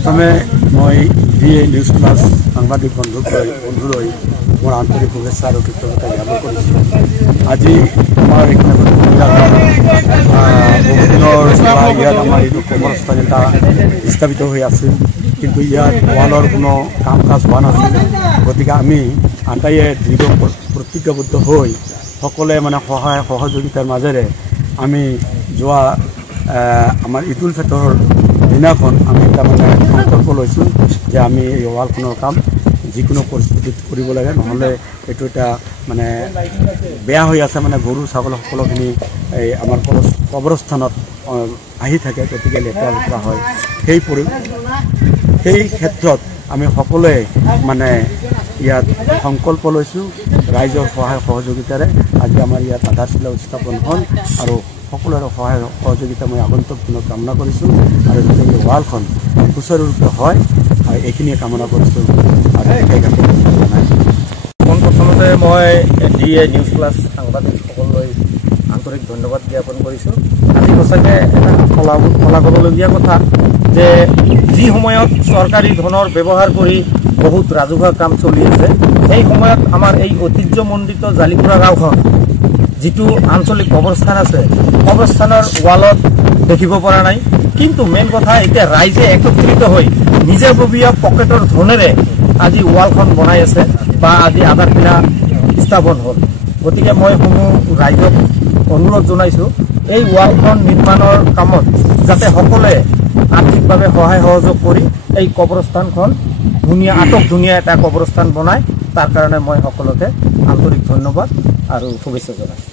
प्रथमे मैं DA news plus সাংবাদিক বন্ধুলৈ मोर आंतरिक शुभेच्छा और कृतज्ञता ज्ञापन करिছোঁ। আজি আমার এখানে ইয়াত আমার এই কবরস্থান এটা স্থাপিত হয়ে আছে, কিন্তু ইয়াত ওয়ালৰ কোনো কাম কাজ হোৱা নাছিল। গতিকে আমি আটাইয়ে দৃঢ় প্ৰতিজ্ঞাবদ্ধ হৈ সকলে মানে সহায় সহযোগিতাৰ মাজেৰে আমি যোৱা আমাৰ ইদুল ফিতৰৰ দিনাখন আমি এটা মানে সংকল্প লৈছোঁ যে আমি এই ওয়ালখনৰ কাম যিকোনো পৰিস্থিতিত কৰিব লাগে, নহ'লে এইটো এটা মানে বেয়া হৈ আছে। মানে গৰু ছাগল সকলোখিনি এই আমাৰ কবৰস্থানত আহি থাকে, গতিকে লেতেৰা লেতেৰা হয়। সেই ক্ষেত্ৰত আমি সকলোৱে মানে ইয়াত সংকল্প লৈছোঁ ৰাইজৰ সহায় সহযোগিতাৰে। আজি আমাৰ ইয়াত আধাৰশিলা স্থাপন হ'ল আৰু সকলোৰে সহায় সহযোগিতা মই আগন্তুক দিনত কামনা কৰিছোঁ আৰু যাতে এই ওয়ালখন সুচাৰুৰূপে হয় আৰু এইখিনিয়ে কামনা কৰিছোঁ। পোনপ্ৰথমতে মই DA নিউজ প্লাছ সাংবাদিকসকললৈ আন্তৰিক ধন্যবাদ জ্ঞাপন কৰিছোঁ। আজি সঁচাকৈ এটা শলাগিবলগীয়া কথা যে যি সময়ত চৰকাৰী ধনৰ ব্যৱহাৰ কৰি বহুত ৰাজহুৱা কাম চলি আছে, সেই সময়ত আমাৰ এই ঐতিহ্যমণ্ডিত জালিপুৰা গাঁওখন যিটো আঞ্চলিক কবৰস্থান আছে, কবৰস্থানৰ ৱালত দেখিব পৰা নাই। কিন্তু মেইন কথা এতিয়া ৰাইজে একত্ৰিত হৈ নিজাববীয়া পকেটৰ ধনেৰে আজি ৱালখন বনাই আছে বা আজি আধাৰশিলা স্থাপন হ'ল। গতিকে মই ৰাইজক অনুৰোধ জনাইছোঁ এই ৱালখন নিৰ্মাণৰ কামত যাতে সকলোৱে আৰ্থিকভাৱে সহায় সহযোগ কৰি এই কবৰস্থানখন ধুনীয়া এটা কবৰস্থান বনায়, তাৰ কাৰণে মই সকলোকে আন্তৰিক ধন্যবাদ আৰু শুভেচ্ছা জনাইছোঁ।